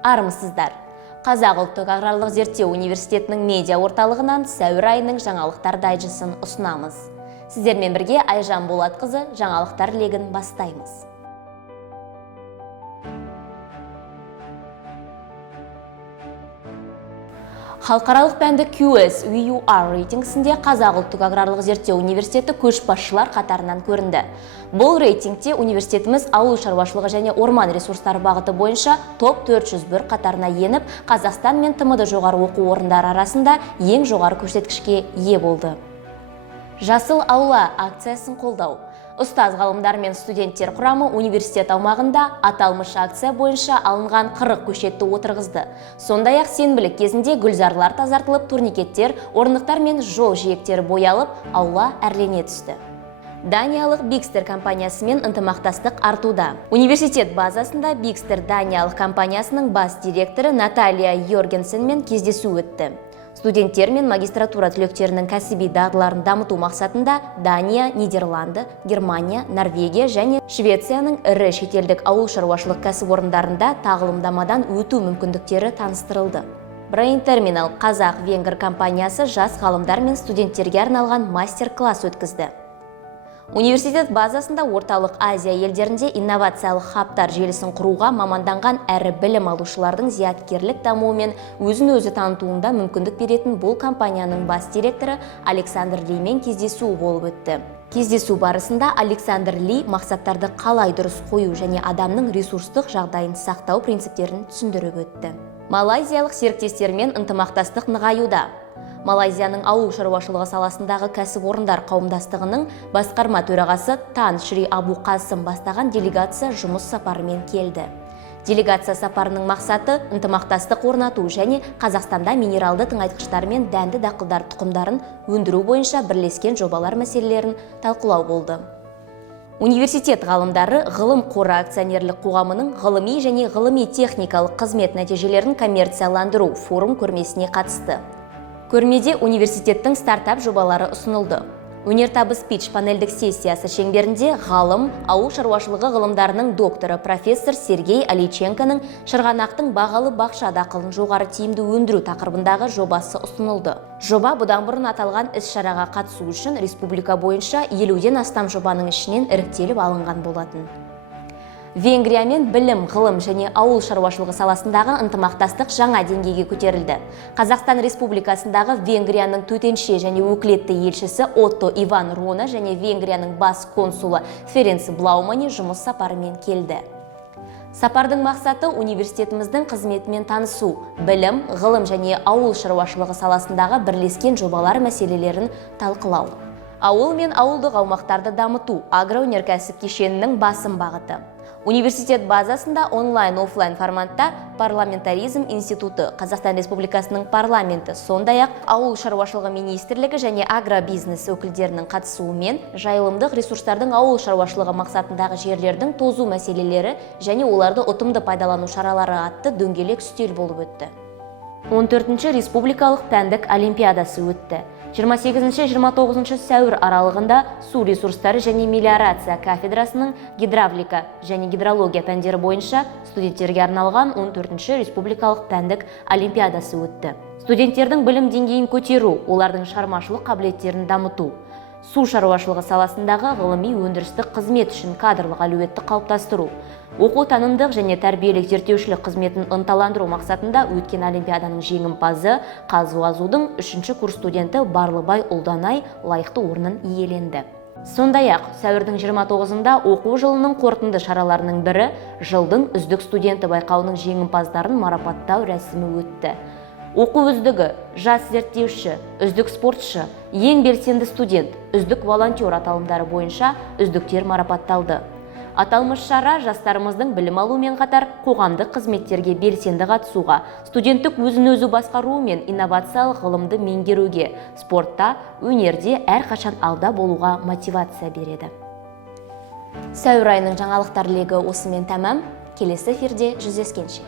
Армысыздар. Қазақ ұлттық аграрлық зерттеу университетінің медиа орталығынан сәуір айының жаңалықтар дайджесін ұсынамыз. Сіздермен бірге Айжан Болатқызы жаңалықтар легін бастаймыз. Халықаралық пәнді QS-UR рейтингісінде Қазақ ұлттық аграрлық зерттеу университеті көшбасшылар қатарынан көрінді. Бұл рейтингте университетіміз ауыл шаруашылығы және орман ресурстары бағыты бойынша топ 401 қатарына еніп, Қазақстан мен ТМД жоғары оқу орындары арасында ең жоғары көрсеткішке ие болды. Жасыл аула акциясын қолдау. Ұстаз ғалымдар мен студенттер құрамы университет аумағында аталмыш акция бойынша алынған 40 көшетті отырғызды. Сондай-ақ сенбілік кезінде гүлзарлар тазартылып, турникеттер, орындықтар мен жол жиектері боялып, аула әрлене түсті. Даниялық Бикстер компаниясымен ынтымақтастық артуда. Университет базасында Бикстер Даниялық компаниясының бас директоры Наталья Йоргенсенмен кездесу өтті. Студенттер мен магистратура түлектерінің кәсіби дағдыларын дамыту мақсатында Дания, Нидерланды, Германия, Норвегия және Швецияның ірі шетелдік ауыл шаруашылық кәсіпорындарында тағылымдамадан өту мүмкіндіктері таныстырылды. Brain Terminal қазақ-венгр компаниясы жас ғалымдар мен студенттерге арналған мастер-класс өткізді. Университет базасында орталық Азия елдерінде инновациялық хабтар желісін құруға маманданған әрі білім алушылардың зияткерлік дамуы мен өзін-өзі танытуында мүмкіндік беретін бұл компанияның бас директоры Александр Лимен кездесу болып өтті. Кездесу барысында Александр Ли мақсаттарды қалай дұрыс қою және адамның ресурстық жағдайын сақтау принциптерін түсіндіріп өтті. Малайзиялық серіктестермен ынтымақтастық нығаюда. Малайзияның ауыл шаруашылығы саласындағы кәсіпорындар қауымдастығының басқарма төрағасы Тан Шри Абу Қасым бастаған делегация жұмыс сапарымен келді. Делегация сапарының мақсаты ынтымақтастық орнату және Қазақстанда минералды тыңайтқыштар мен дәнді дақылдар тұқымдарын өндіру бойынша бірлескен жобалар мәселелерін талқылау болды. Университет ғалымдары ғылым қоры акционерлік қоғамының ғылыми және ғылыми техникалық қызмет нәтижелерін коммерцияландыру форум көрмесіне қатысты. Көрмеде университеттің стартап жобалары ұсынылды. Өнертабыс пич панельдік сессиясы шеңберінде ғалым, ауыл шаруашылығы ғылымдарының докторы профессор Сергей Аличенконың шырғанақтың бағалы бақша дақылын жоғары тиімді өндіру тақырыбындағы жобасы ұсынылды. Жоба бұдан бұрын аталған іс-шараға қатысу үшін республика бойынша 50-ден астам жобаның ішінен іріктеліп алынған болатын. Венгриямен білім, ғылым және ауыл шаруашылығы саласындағы ынтымақтастық жаңа деңгейге көтерілді. Қазақстан Республикасындағы Венгрияның төтенше және өкілетті елшісі Отто Иван Рона және Венгрияның бас консулы Ференц Блаумани жұмыс сапарымен келді. Сапардың мақсаты университетіміздің қызметімен танысу, білім, ғылым және ауыл шаруашылығы саласындағы бірлескен жобалар мәселелерін талқылау. Ауыл мен ауылдық аумақтарды дамыту агроөнеркәсіп кешенінің басым бағыты. Университет базасында онлайн-офлайн форматта парламентаризм институты, Қазақстан Республикасының парламенті, сондай-ақ ауыл шаруашылығы министрлігі және агробизнес өкілдерінің қатысуымен жайылымдық ресурстардың ауыл шаруашылығы мақсатындағы жерлердің тозу мәселелері және оларды ұтымды пайдалану шаралары атты дөңгелек үстел болып өтті. 14-ші республикалық пәндік олимпиадасы өтті. 28-29 сәуір аралығында су ресурстары және мелиорация кафедрасының гидравлика және гидрология пәндері бойынша студенттерге арналған 14-ші республикалық пәндік олимпиадасы өтті. Студенттердің білім деңгейін көтеру, олардың шығармашылық қабілеттерін дамыту, су шаруашылығы саласындағы ғылыми өндірістік қызмет үшін кадрлық әлеуетті қалыптастыру, оқу-танымдық және тәрбиелік зерттеушілік қызметін ынталандыру мақсатында өткен олимпиаданың жеңімпазы Қазуазудың 3-ші курс студенті Барлыбай Ұлданай лайықты орнын иеленді. Сондай-ақ, сәуірдің 29-ында оқу жылының қорытынды шараларының бірі жылдың үздік студенті байқауының жеңімпаздарын марапаттау рәсімі өтті. Оқу үздігі, жас зерттеуші, үздік спортшы, ең белсенді студент, үздік волонтер аталымдары бойынша үздіктер марапатталды. Аталмыш шара жастарымыздың білім алумен қатар қоғамдық қызметтерге белсенді қатысуға, студенттік өзін-өзі басқаруы мен инновациялық ғылымды меңгеруге, спортта, өнерде әрқашан алда болуға мотивация береді. Сәуір айының жаңалықтар легі осымен тәмам. Келесі эфирде жүздескенше.